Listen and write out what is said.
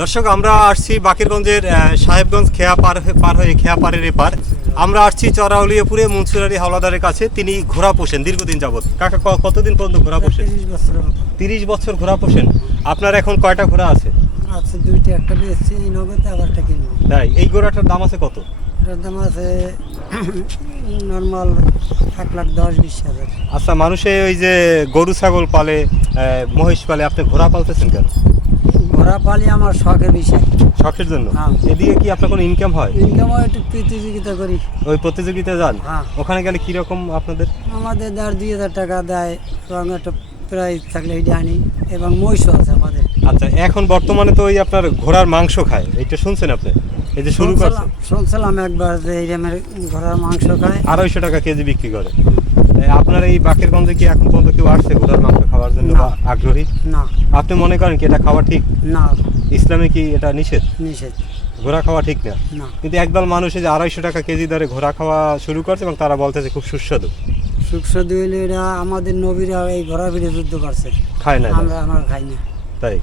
দর্শক, আমরা আসছি বাকেরগঞ্জের সাহেবগঞ্জ পার হয়ে খেয়াপাড়ের এপার। আমরা আসছি চরাউলিয়াপুরে মনসুর আলী হাওলাদারের কাছে। তিনি ঘোড়া পোষেন দীর্ঘদিন যাবত। কাকা, কতদিন পর্যন্ত ঘোড়া পোষেন? 30 বছরের মতো 30 বছর ঘোড়া পোষেন। আপনার এখন কয়টা ঘোড়া আছে? আছে, দুইটা, একটা বেচছি এই নগদে, আবার একটা কিনবো। তাই? এই ঘোড়াটার দাম আছে কত? এটার দাম আছে নর্মাল 1,10,20,000। আচ্ছা, মানুষে ওই যে গরু ছাগল পালে, মহিষ পালে, আপনি ঘোড়া পালতেছেন কেন? ঘোড়া পালি আমার শখের বিষয়। শখের জন্য? হ্যাঁ। এদিকে কি আপনার কোনো ইনকাম হয়? ইনকামও একটু প্রতিযোগিতা করি। ওই প্রতিযোগিতা যান? হ্যাঁ। ওখানে গেলে কিরকম আপনাদের? আমাদের 1,500-2,000 টাকা দেয় এবং একটা প্রাইজ থাকলে এটা আনি, এবং মহিষও আছে আমাদের। আচ্ছা, এখন বর্তমানে তো ওই আপনার ঘোড়ার মাংস খায়, এটা শুনছেন আপনি? এই যে শুরু করছে, শুনছিলাম একবার যে এই আমার ঘোড়ার মাংস খায় 250 টাকা কেজি বিক্রি করে। আপনার এই বাকেরগঞ্জে কি এখন পর্যন্ত কেউ আসছে ঘোড়ার মাংস খাওয়ার জন্য না। বা আগ্রহী? না, আপনি মনে করেন কি এটা খাওয়া ঠিক? না, ইসলামে কি এটা নিষেধ? নিষেধ। ঘোড়া খাওয়া ঠিক না? না, কিন্তু একদল মানুষ এই যে 250 টাকা কেজি দরে ঘোড়া খাওয়া শুরু করছে এবং তারা বলতেছে খুব সুস্বাদু। সুখসাদু হইলে এরা আমাদের নবীরা এই ঘোড়া ফিরে যুদ্ধ করছে, খায় না এরা? আমরা খাই না। তাই?